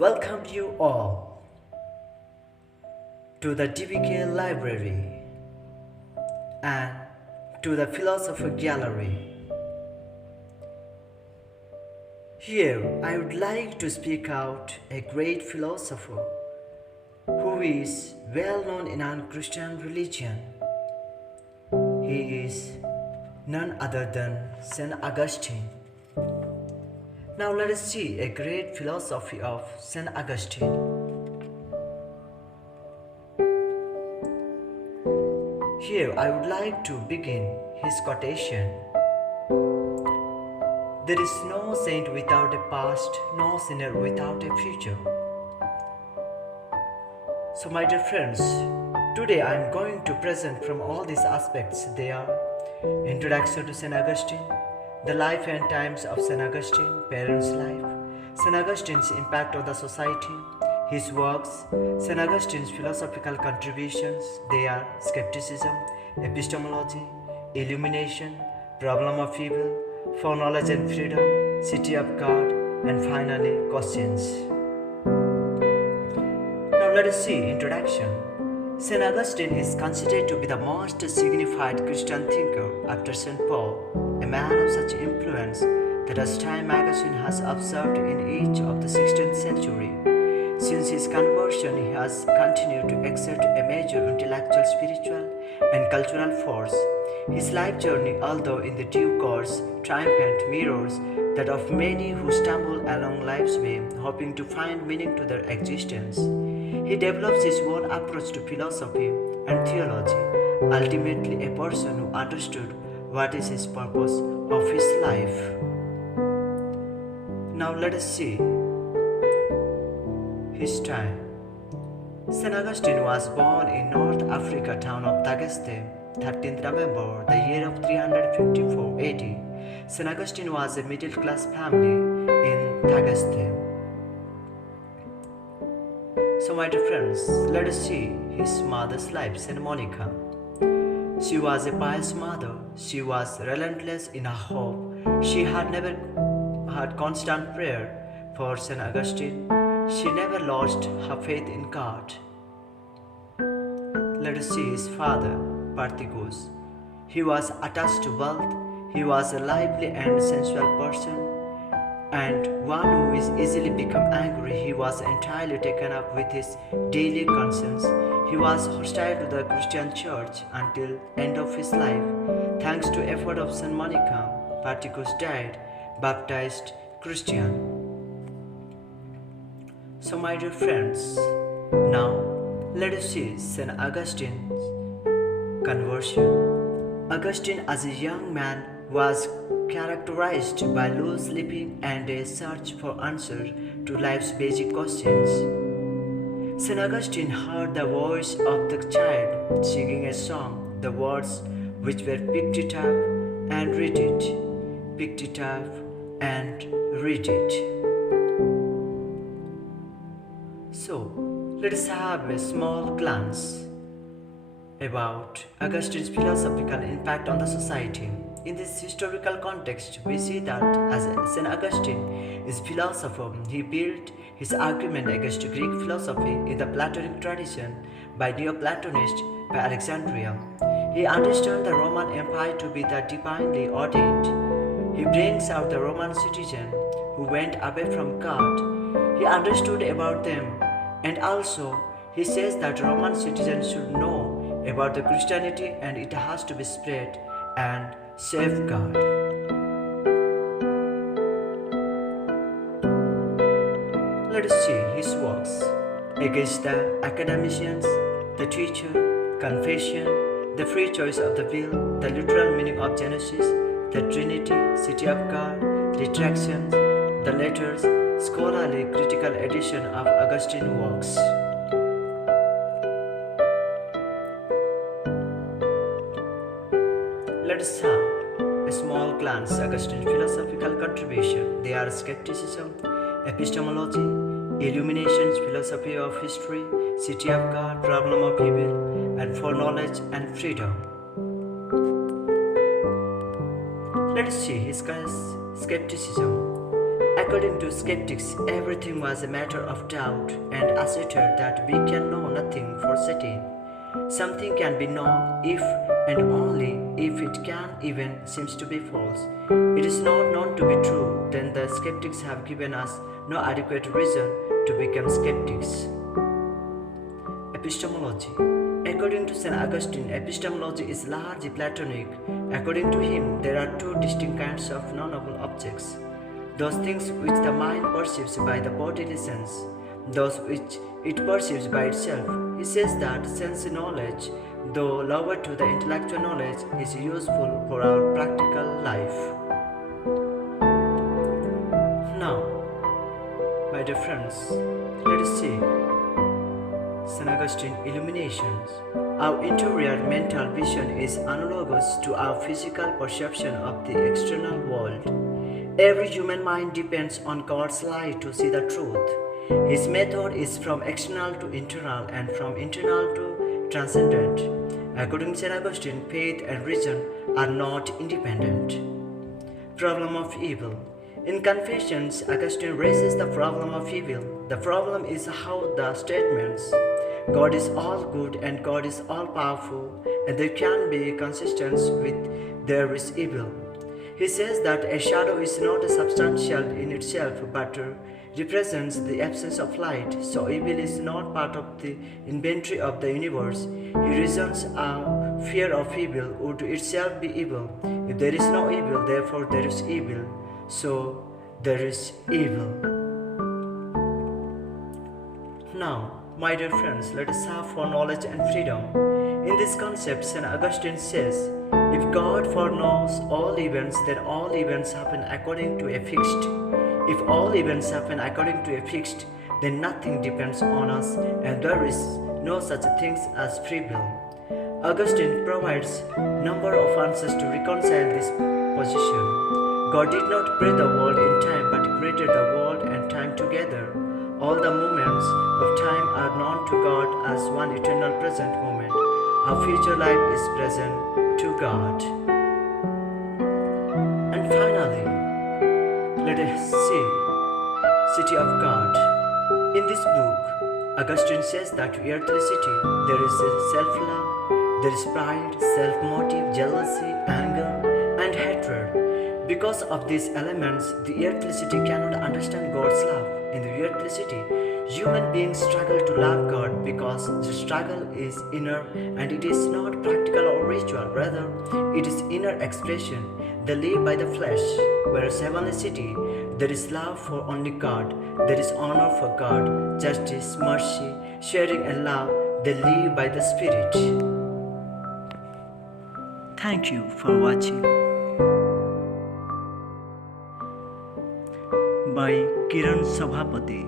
welcome you all to the DBK Library and to the Philosopher Gallery. Here I would like to speak out a great philosopher who is well known in our Christian religion. He is none other than Saint Augustine. Now let us see a great philosophy of Saint Augustine. Here I would like to begin his quotation. There is no saint without a past, no sinner without a future. So my dear friends, today I am going to present from all these aspects. They are Introduction to St. Augustine, the life and times of St. Augustine, parents' life, St. Augustine's impact on the society, his works, St. Augustine's philosophical contributions. They are skepticism, epistemology, illumination, problem of evil, for knowledge and freedom, city of God, and finally questions. Now let us see introduction. St. Augustine is considered to be the most signified Christian thinker after St. Paul, a man of such influence that as Time magazine has observed in each of the 16th century. Since his conversion, he has continued to exert a major intellectual, spiritual, and cultural force. His life journey, although in the due course triumphant, mirrors that of many who stumble along life's way, hoping to find meaning to their existence. He develops his own approach to philosophy and theology, ultimately a person who understood what is his purpose of his life. Now let us see his time. St. Augustine was born in North Africa town of Tagaste, 13th November, the year of 354 AD. St. Augustine was a middle-class family in Tagaste. So my dear friends, let us see his mother's life, St. Monica. She was a pious mother. She was relentless in her hope. She had never had constant prayer for St. Augustine. She never lost her faith in God. Let us see his father, Parthicus. He was attached to wealth. He was a lively and sensual person, and one who is easily become angry. He was entirely taken up with his daily concerns. He was hostile to the Christian church until end of his life. Thanks to effort of Saint Monica, Parthicus died baptized Christian. So my dear friends, now let us see Saint Augustine's conversion. Augustine as a young man was characterized by loose living and a search for answers to life's basic questions. St. Augustine heard the voice of the child singing a song, the words which were picked it up and read it, picked it up and read it. So, let us have a small glance about Augustine's philosophical impact on the society. In this historical context, we see that as St. Augustine is a philosopher, he built his argument against Greek philosophy in the Platonic tradition by Neoplatonists by Alexandria. He understood the Roman Empire to be the divinely ordained. He brings out the Roman citizen who went away from God. He understood about them, and also he says that Roman citizens should know about the Christianity and it has to be spread and safeguard. Let us see his works against the academicians, the teacher, confession, the free choice of the will, the literal meaning of Genesis, the Trinity, city of God, retractions, the letters, scholarly critical edition of Augustine works. Let us have a small glance at Augustine's philosophical contribution. They are skepticism, epistemology, illuminations, philosophy of history, city of God, problem of evil, and for knowledge and freedom. Let us see his skepticism. According to skeptics, everything was a matter of doubt and asserted that we can know nothing for certain. Something can be known if and only if it can even seems to be false. It is not known to be true, then the skeptics have given us no adequate reason to become skeptics. Epistemology. According to St. Augustine, epistemology is largely Platonic. According to him, there are two distinct kinds of knowable objects: those things which the mind perceives by the bodily sense, those which it perceives by itself. He says that sense knowledge, though lower to the intellectual knowledge, is useful for our practical life. Now, my dear friends, let us see St. Augustine Illuminations. Our interior mental vision is analogous to our physical perception of the external world. Every human mind depends on God's light to see the truth. His method is from external to internal and from internal to transcendent. According to St. Augustine, faith and reason are not independent. Problem of evil. In Confessions, Augustine raises the problem of evil. The problem is how the statements God is all good and God is all powerful, and there can be consistence with there is evil. He says that a shadow is not substantial in itself but represents the absence of light, so evil is not part of the inventory of the universe. He reasons our fear of evil would itself be evil. If there is no evil, therefore there is evil, so there is evil. Now, my dear friends, let us have for knowledge and freedom. In this concept, St. Augustine says, if God foreknows all events, then all events happen according to a fixed. If all events happen according to a fixed, then nothing depends on us, and there is no such thing as free will. Augustine provides number of answers to reconcile this position. God did not create the world in time, but created the world and time together. All the moments of time are known to God as one eternal present moment. Our future life is present to God. And finally, let us see City of God. In this book, Augustine says that to earthly city there is self-love, there is pride, self-motive, jealousy, anger, and hatred. Because of these elements, the earthly city cannot understand God's love. In the earthly city, human beings struggle to love God because the struggle is inner and it is not practical or ritual. Rather, it is inner expression. They live by the flesh. Whereas heavenly city, there is love for only God. There is honor for God, justice, mercy, sharing and love. They live by the Spirit. Thank you for watching. By Kiran Sabhapati.